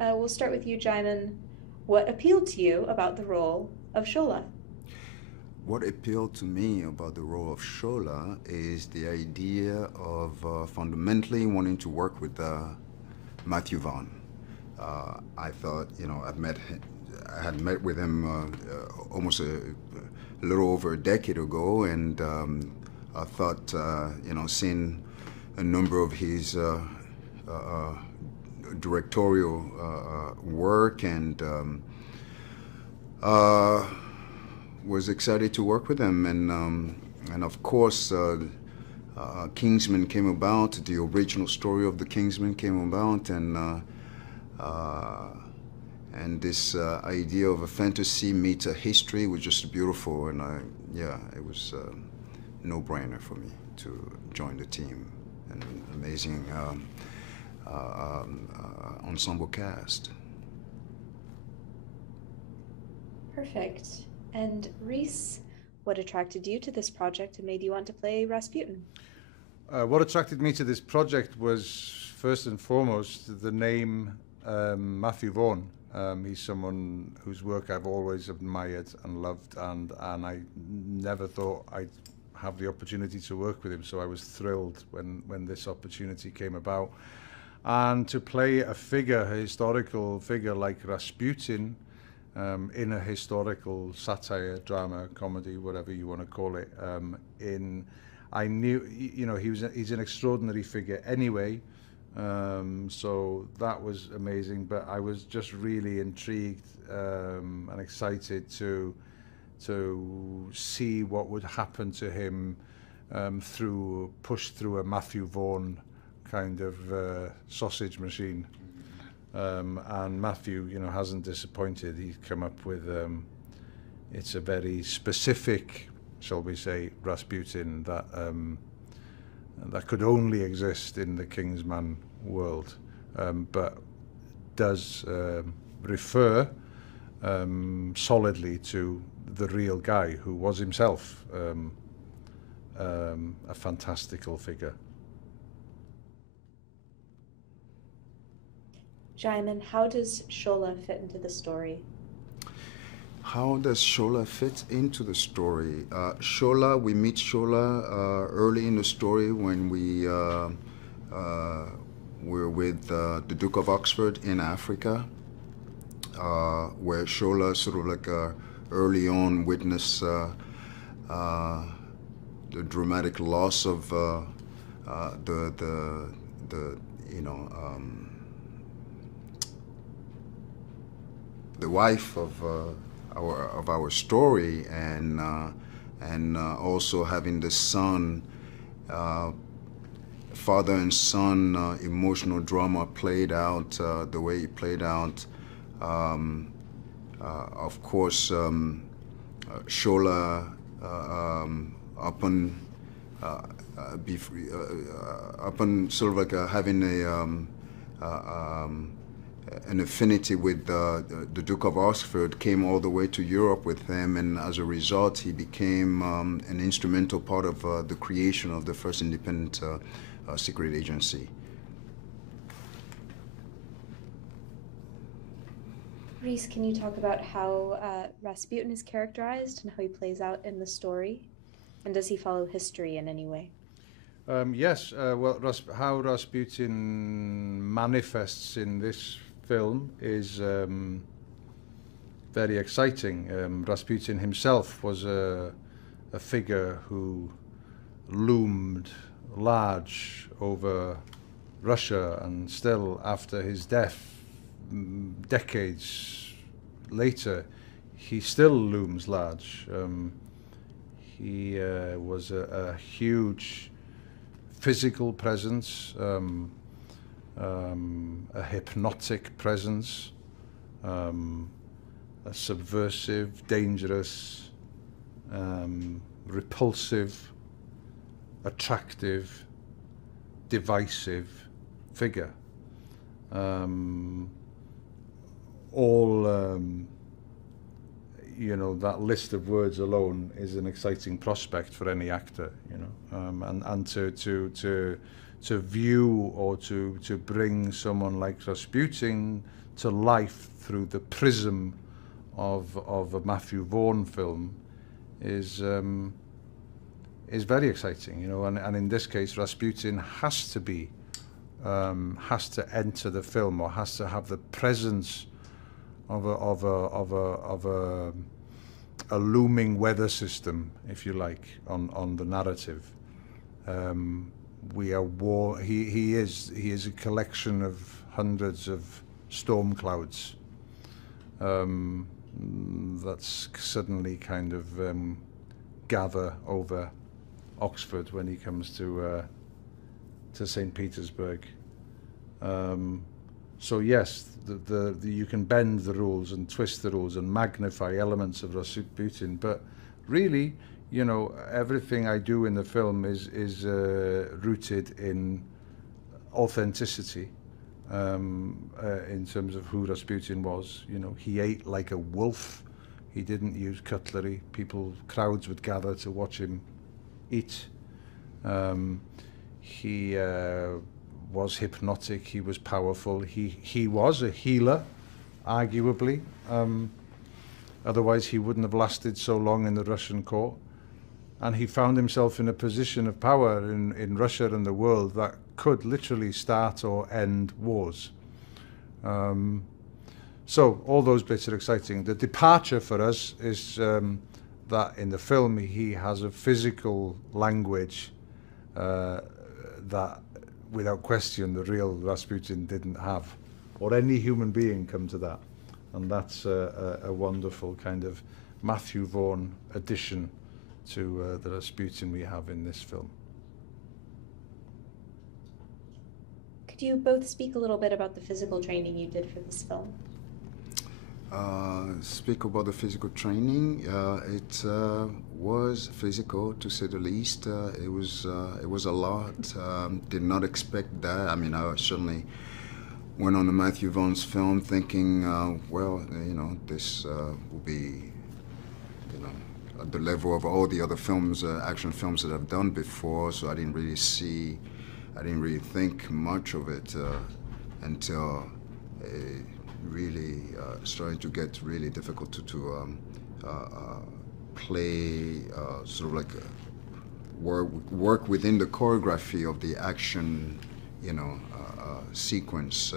We'll start with you, Djimon. What appealed to you about the role of Shola? What appealed to me about the role of Shola is the idea of fundamentally wanting to work with Matthew Vaughn. I thought, I had met with him almost a little over a decade ago, and I thought, seeing a number of his uh, directorial work and uh, was excited to work with him, and of course, Kingsman came about. The original story of the Kingsman came about, uh, and this idea of a fantasy meets a history was just beautiful, and yeah, it was a no-brainer for me to join the team. An amazing ensemble cast. Perfect. And Rhys, what attracted you to this project and made you want to play Rasputin? What attracted me to this project was first and foremost the name Matthew Vaughn. He's someone whose work I've always admired and loved, and I never thought I'd have the opportunity to work with him. So I was thrilled when this opportunity came about, and to play a historical figure like Rasputin. In a historical satire, drama, comedy, whatever you want to call it. I knew, he's an extraordinary figure anyway, so that was amazing. But I was just really intrigued and excited to see what would happen to him pushed through a Matthew Vaughn kind of sausage machine. And Matthew, hasn't disappointed. He's come up with, it's a very specific, shall we say, Rasputin that could only exist in the Kingsman world, but does refer solidly to the real guy who was himself a fantastical figure. Djimon, how does Shola fit into the story? How does Shola fit into the story? We meet Shola early in the story when we're with the Duke of Oxford in Africa, where Shola sort of like early on witnessed the dramatic loss of the the wife of our story, and also having the son, father and son emotional drama played out the way it played out. Of course, Shola upon sort of like having an affinity with the Duke of Oxford, came all the way to Europe with him, and as a result, he became an instrumental part of the creation of the first independent secret agency. Rhys, can you talk about how Rasputin is characterized and how he plays out in the story? And does he follow history in any way? Yes, how Rasputin manifests in this film is very exciting. Rasputin himself was a figure who loomed large over Russia, and still after his death, decades later, he still looms large. He was a huge physical presence, a hypnotic presence, a subversive, dangerous, repulsive, attractive, divisive figure. That list of words alone is an exciting prospect for any actor, and to view or to bring someone like Rasputin to life through the prism of a Matthew Vaughn film is very exciting, you know, and in this case, Rasputin has to enter the film, or has to have the presence of a looming weather system, if you like, on the narrative. We are he is a collection of hundreds of storm clouds that's suddenly kind of gather over Oxford when he comes to St. Petersburg. So yes, you can bend the rules and twist the rules and magnify elements of Rasputin, but really, you know, everything I do in the film is rooted in authenticity, in terms of who Rasputin was. You know, he ate like a wolf. He didn't use cutlery. Crowds would gather to watch him eat. He was hypnotic. He was powerful. He was a healer, arguably. Otherwise, he wouldn't have lasted so long in the Russian court. And he found himself in a position of power in Russia and the world that could literally start or end wars. So all those bits are exciting. The departure for us is that in the film he has a physical language that, without question, the real Rasputin didn't have, or any human being come to that. And that's a wonderful kind of Matthew Vaughn addition to the Rasputin we have in this film. Could you both speak a little bit about the physical training you did for this film? Speak about the physical training. It was physical, to say the least. It was a lot. Did not expect that. I mean, I certainly went on the Matthew Vaughn's film thinking, well, you know, this will be, you know, at the level of all the other films, action films that I've done before. So I didn't really think much of it until really starting to get really difficult to play, sort of like work within the choreography of the action, you know, sequence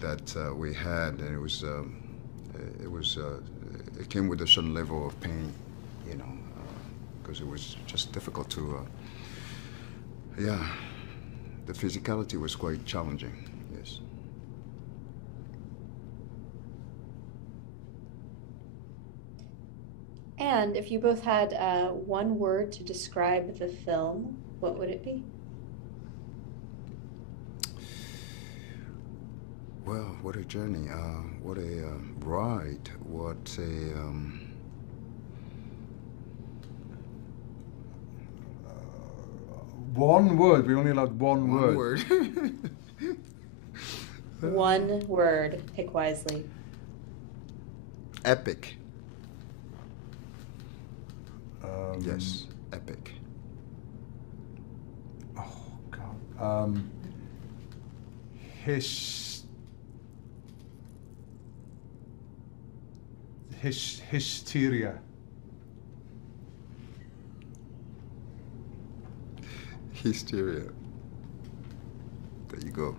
that we had, and it came with a certain level of pain, you know, because it was just difficult to, yeah, the physicality was quite challenging. Yes. And if you both had one word to describe the film, what would it be? Well, what a journey, what a ride, what a... One word, we only allowed one word. One word, pick wisely. Epic. Yes, epic. Oh, God. Hysteria. Hysteria. There you go.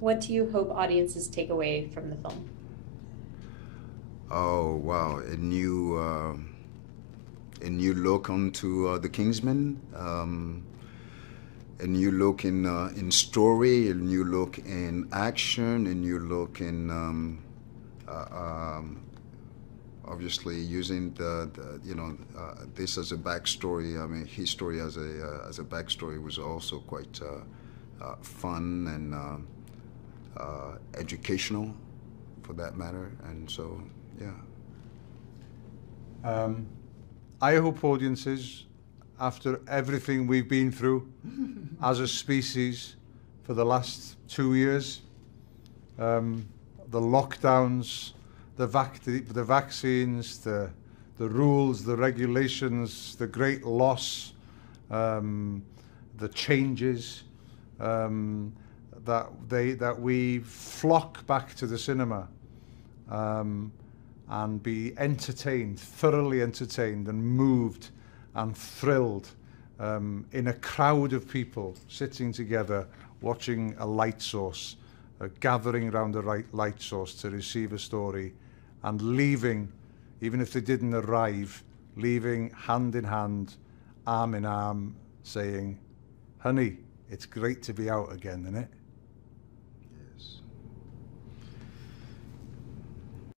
What do you hope audiences take away from the film? Oh wow, a new look onto the Kingsman, a new look in story, a new look in action, a new look in obviously using the you know, this as a backstory. I mean, his story as a backstory was also quite fun and educational, for that matter, and so yeah. I hope audiences, after everything we've been through as a species for the last 2 years, the lockdowns, the vaccines, the rules, the regulations, the great loss, the changes, that we flock back to the cinema and be entertained, thoroughly entertained and moved and thrilled in a crowd of people sitting together watching a light source, gathering around the light source to receive a story and leaving, even if they didn't arrive, leaving hand in hand, arm in arm, saying, honey, it's great to be out again, isn't it?